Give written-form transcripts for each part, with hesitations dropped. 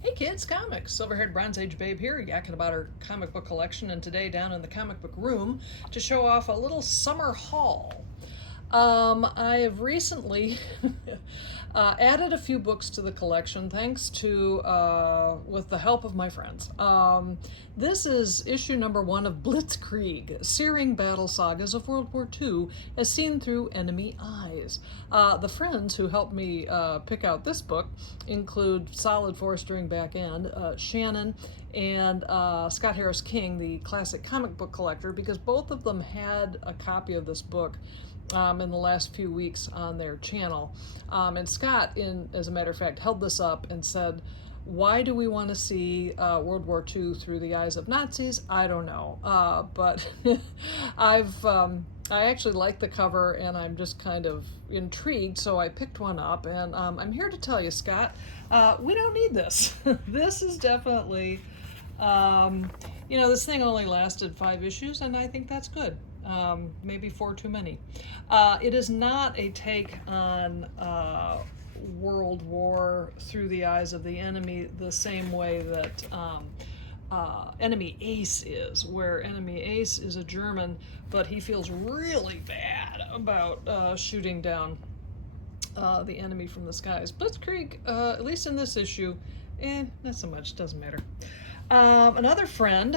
Hey kids, comics. Silver-haired Bronze Age babe here, yakking about her comic book collection, and today down in the comic book room to show off a little summer haul. I have recently added a few books to the collection thanks to, with the help of my friends. This is issue number 1 of Blitzkrieg, Searing Battle Sagas of World War II as seen through enemy eyes. The friends who helped me pick out this book include Solid Forestering Back End, Shannon, and Scott Harris King, the classic comic book collector, because both of them had a copy of this book in the last few weeks on their channel. And Scott, as a matter of fact, held this up and said, why do we want to see World War II through the eyes of Nazis? I don't know. But I actually like the cover and I'm just kind of intrigued, so I picked one up. And I'm here to tell you, Scott, we don't need this. This is definitely, this thing only lasted 5 issues, and I think that's good. Maybe 4 too many. It is not a take on World War through the eyes of the enemy the same way that Enemy Ace is, where Enemy Ace is a German, but he feels really bad about shooting down the enemy from the skies. Blitzkrieg, at least in this issue, not so much, doesn't matter. Another friend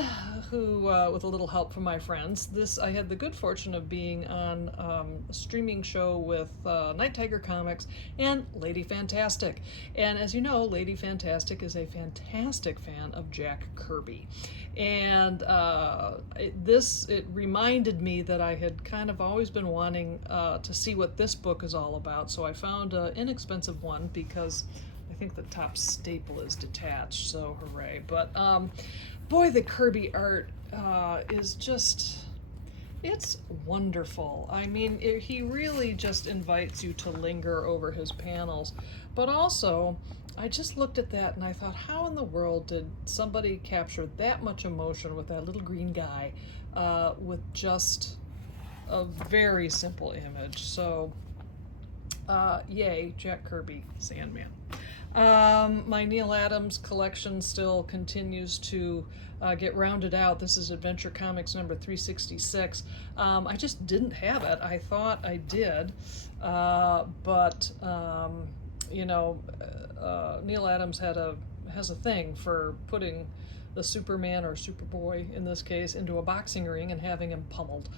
who, with a little help from my friends, I had the good fortune of being on a streaming show with Night Tiger Comics and Lady Fantastic. And as you know, Lady Fantastic is a fantastic fan of Jack Kirby. And it reminded me that I had kind of always been wanting to see what this book is all about. So I found an inexpensive one because I think the top staple is detached, so hooray. But boy, the Kirby art is just, it's wonderful. I mean, he really just invites you to linger over his panels. But also, I just looked at that and I thought, how in the world did somebody capture that much emotion with that little green guy with just a very simple image? So, yay, Jack Kirby, Sandman. My Neal Adams collection still continues to get rounded out. This is Adventure Comics number 366. I just didn't have it. I thought I did, but Neal Adams has a thing for putting the Superman or Superboy in this case into a boxing ring and having him pummeled.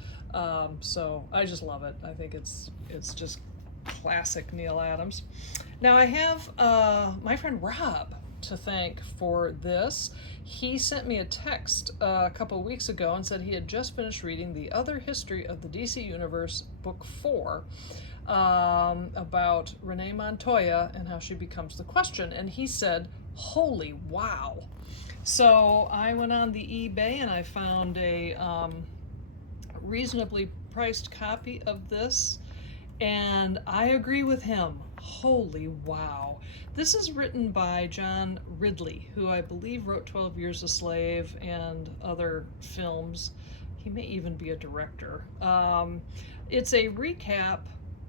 So I just love it. I think it's just classic Neal Adams. Now I have my friend Rob to thank for this. He sent me a text a couple of weeks ago and said he had just finished reading The Other History of the DC Universe, Book 4, about Renee Montoya and how she becomes the Question. And he said, holy wow. So I went on the eBay and I found a reasonably priced copy of this. And I agree with him. Holy wow. This is written by John Ridley, who I believe wrote 12 Years a Slave and other films. He may even be a director. It's a recap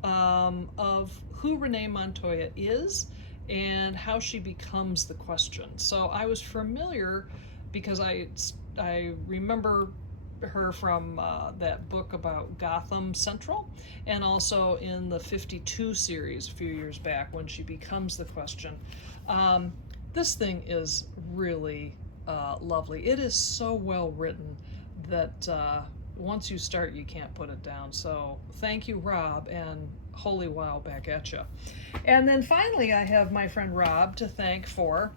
of who Renee Montoya is and how she becomes the Question. So I was familiar because I remember her from that book about Gotham Central, and also in the 52 series a few years back when she becomes the Question. This thing is really lovely. It is so well written that once you start you can't put it down. So thank you, Rob, and holy wow back at you. And then finally I have my friend Rob to thank for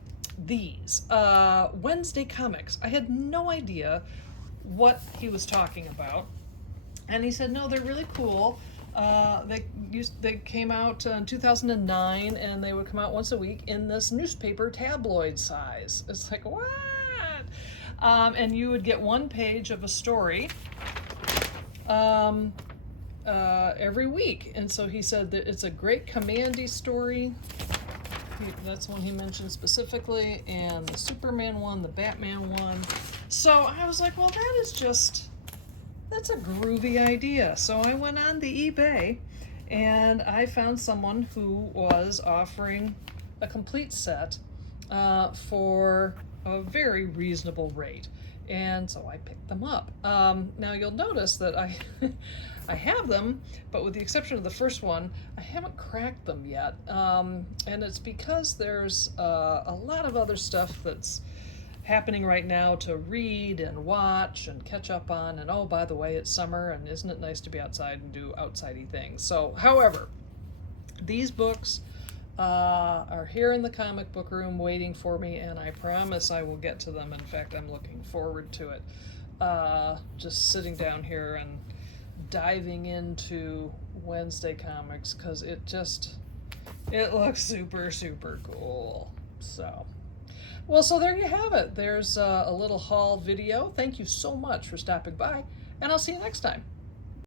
these Wednesday Comics. I had no idea what he was talking about, and he said no, they're really cool. They came out in 2009 and they would come out once a week in this newspaper tabloid size. It's like, what? And you would get one page of a story every week. And so he said that it's a great Commandy story. That's one he mentioned specifically, and the Superman one, the Batman one. So I was like, well, that's a groovy idea. So I went on the eBay and I found someone who was offering a complete set for a very reasonable rate. And so I picked them up. Now you'll notice that I I have them, but with the exception of the first one, I haven't cracked them yet. And it's because there's a lot of other stuff that's happening right now to read and watch and catch up on. And oh, by the way, it's summer, and isn't it nice to be outside and do outsidey things? So, however, these books are here in the comic book room waiting for me, and I promise I will get to them. In fact, I'm looking forward to it. Just sitting down here and diving into Wednesday comics because it looks super, super cool. So, well, so there you have it. There's a little haul video. Thank you so much for stopping by, and I'll see you next time.